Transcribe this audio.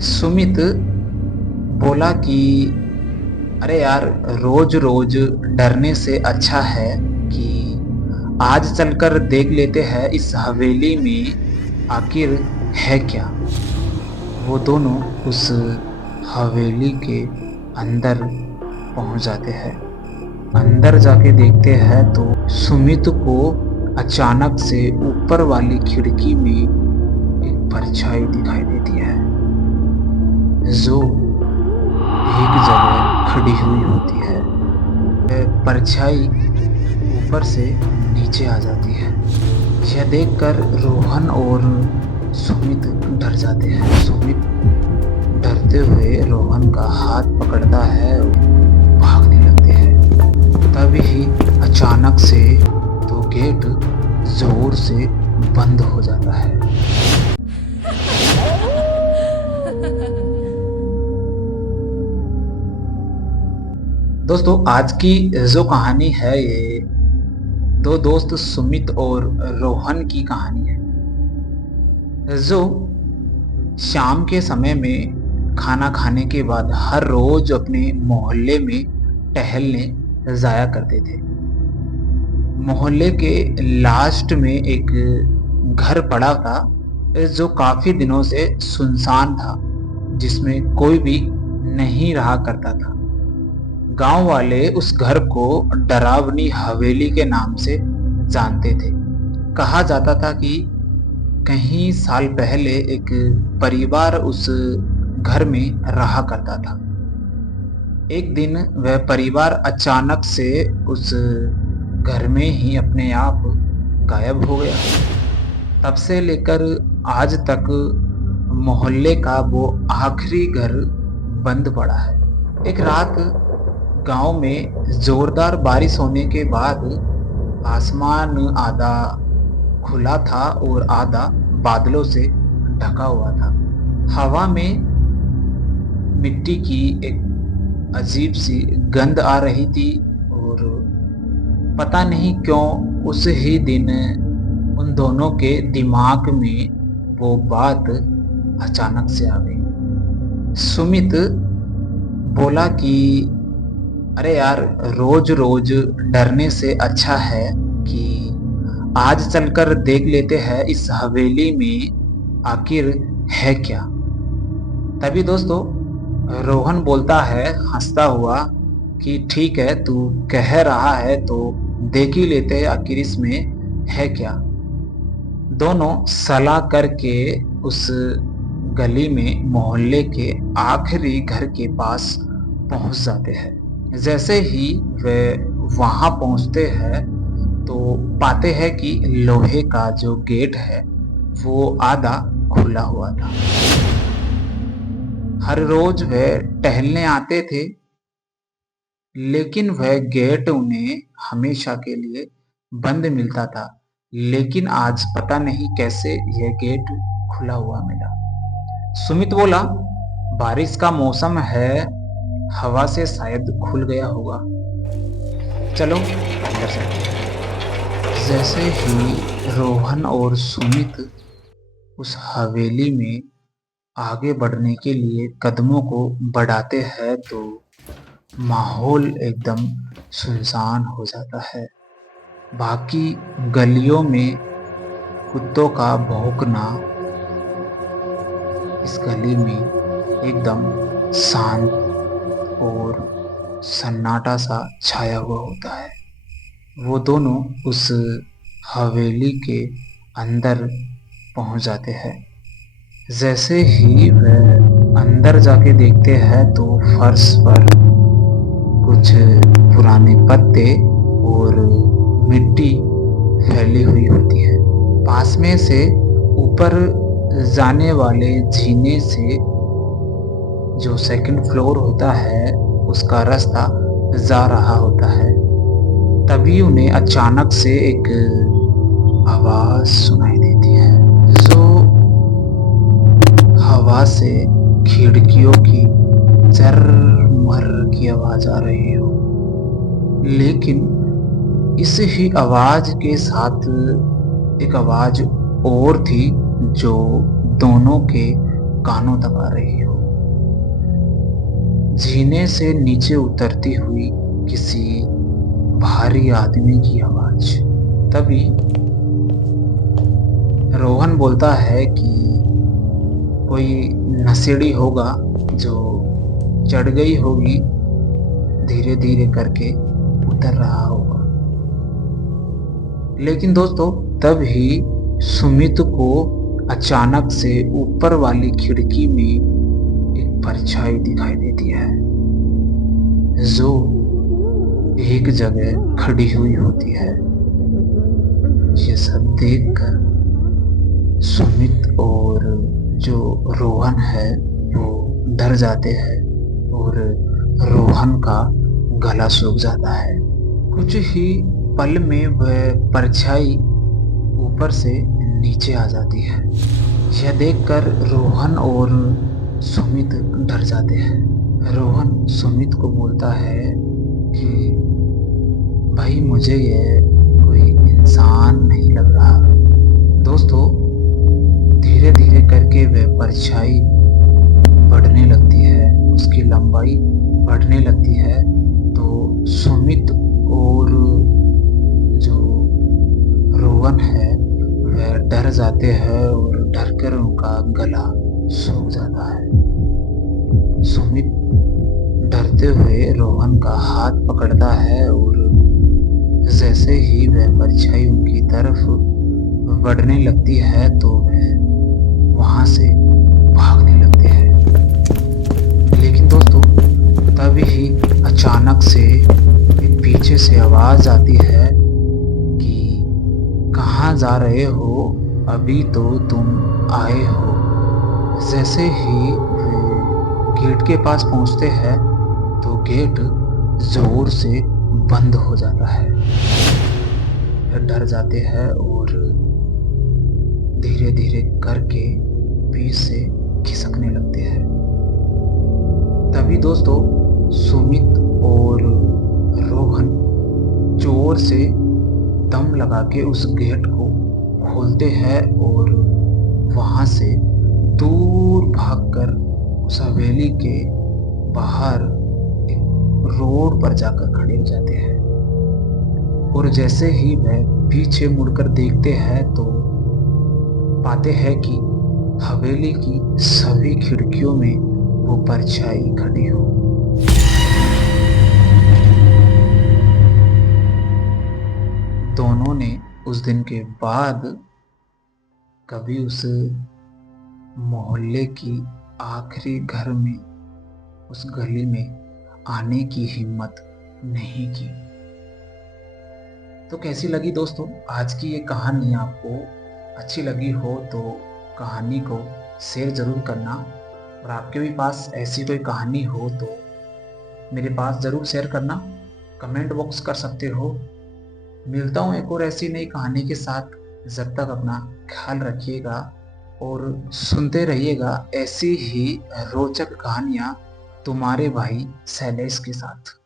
सुमित बोला कि अरे यार, रोज रोज डरने से अच्छा है कि आज चलकर देख लेते हैं इस हवेली में आखिर है क्या। वो दोनों उस हवेली के अंदर पहुंच जाते हैं। अंदर जाके देखते हैं तो सुमित को अचानक से ऊपर वाली खिड़की में एक परछाई दिखाई देती है जो एक जगह खड़ी हुई होती है। वह परछाई ऊपर से नीचे आ जाती है। यह देखकर रोहन और सुमित डर जाते हैं। सुमित डरते हुए रोहन का हाथ पकड़ता है और भागने लगते हैं। तभी अचानक से तो गेट जोर से बंद हो जाता है। दोस्तों, आज की जो कहानी है ये दो दोस्त सुमित और रोहन की कहानी है, जो शाम के समय में खाना खाने के बाद हर रोज अपने मोहल्ले में टहलने जाया करते थे। मोहल्ले के लास्ट में एक घर पड़ा था जो काफी दिनों से सुनसान था, जिसमें कोई भी नहीं रहा करता था। गांव वाले उस घर को डरावनी हवेली के नाम से जानते थे। कहा जाता था कि कहीं साल पहले एक परिवार उस घर में रहा करता था। एक दिन वह परिवार अचानक से उस घर में ही अपने आप गायब हो गया। तब से लेकर आज तक मोहल्ले का वो आखिरी घर बंद पड़ा है। एक रात गांव में जोरदार बारिश होने के बाद आसमान आधा खुला था और आधा बादलों से ढका हुआ था। हवा में मिट्टी की एक अजीब सी गंध आ रही थी और पता नहीं क्यों उस ही दिन उन दोनों के दिमाग में वो बात अचानक से आ गई। सुमित बोला कि अरे यार, रोज रोज डरने से अच्छा है कि आज चलकर देख लेते हैं इस हवेली में आखिर है क्या। तभी दोस्तों रोहन बोलता है हंसता हुआ कि ठीक है, तू कह रहा है तो देख ही लेते हैं आखिर इसमें है क्या। दोनों सलाह करके उस गली में मोहल्ले के आखिरी घर के पास पहुंच जाते हैं। जैसे ही वे वहां पहुंचते हैं तो पाते हैं कि लोहे का जो गेट है वो आधा खुला हुआ था। हर रोज वे टहलने आते थे, लेकिन वह गेट उन्हें हमेशा के लिए बंद मिलता था। लेकिन आज पता नहीं कैसे यह गेट खुला हुआ मिला। सुमित बोला, बारिश का मौसम है, हवा से शायद खुल गया होगा, चलो अंदर चलते हैं। जैसे ही रोहन और सुमित उस हवेली में आगे बढ़ने के लिए कदमों को बढ़ाते हैं तो माहौल एकदम सुनसान हो जाता है। बाकी गलियों में कुत्तों का भौंकना इस गली में एकदम शांत और सन्नाटा सा छाया हुआ होता है। वो दोनों उस हवेली के अंदर पहुंच जाते हैं। जैसे ही वह अंदर जाके देखते हैं तो फर्श पर कुछ पुराने पत्ते और मिट्टी फैली हुई होती है। पास में से ऊपर जाने वाले जीने से जो सेकंड फ्लोर होता है उसका रास्ता जा रहा होता है। तभी उन्हें अचानक से एक आवाज सुनाई देती है जो हवा से खिड़कियों की चरमर की आवाज आ रही हो। लेकिन इस ही आवाज के साथ एक आवाज और थी जो दोनों के कानों तक आ रही हो। जीने से नीचे उतरती हुई किसी भारी आदमी की आवाज। तभी रोहन बोलता है कि कोई नशेड़ी होगा जो चढ़ गई होगी, धीरे धीरे करके उतर रहा होगा। लेकिन दोस्तों तभी सुमित को अचानक से ऊपर वाली खिड़की में एक परछाई दिखाई देती है जो एक जगह खड़ी हुई होती है। ये सब देखकर सुमित और जो रोहन है वो डर जाते हैं और रोहन का गला सूख जाता है। कुछ ही पल में वह परछाई ऊपर से नीचे आ जाती है। यह देखकर रोहन और सुमित डर जाते हैं। रोहन सुमित को बोलता है कि भाई मुझे ये कोई इंसान नहीं लग रहा। दोस्तों धीरे धीरे करके वह परछाई बढ़ने लगती है, उसकी लंबाई बढ़ने लगती है। तो सुमित और जो रोहन है वह डर जाते हैं और डर कर उनका गला सूख जाता है। सुमित डरते हुए रोहन का हाथ पकड़ता है और जैसे ही वह परछाई उनकी तरफ बढ़ने लगती है तो वह वहां से भागने लगते हैं। लेकिन दोस्तों तभी अचानक से एक पीछे से आवाज आती है कि कहाँ जा रहे हो, अभी तो तुम आए हो। जैसे ही वे गेट के पास पहुंचते हैं तो गेट जोर से बंद हो जाता है। फिर डर जाते हैं और धीरे धीरे करके बीच से खिसकने लगते हैं। तभी दोस्तों सुमित और रोहन जोर से दम लगा के उस गेट को खोलते हैं और वहां से दूर भागकर उस हवेली के बाहर एक रोड पर जाकर खड़े हो जाते हैं। और जैसे ही वह पीछे मुड़कर देखते हैं तो पाते हैं कि हवेली की सभी खिड़कियों में वो परछाई खड़ी हो। दोनों ने उस दिन के बाद कभी उस मोहल्ले की आखिरी घर में, उस गली में आने की हिम्मत नहीं की। तो कैसी लगी दोस्तों आज की ये कहानी? आपको अच्छी लगी हो तो कहानी को शेयर ज़रूर करना, और आपके भी पास ऐसी कोई कहानी हो तो मेरे पास ज़रूर शेयर करना, कमेंट बॉक्स कर सकते हो। मिलता हूँ एक और ऐसी नई कहानी के साथ। जब तक अपना ख्याल रखिएगा और सुनते रहिएगा ऐसी ही रोचक कहानियाँ तुम्हारे भाई शैलेश के साथ।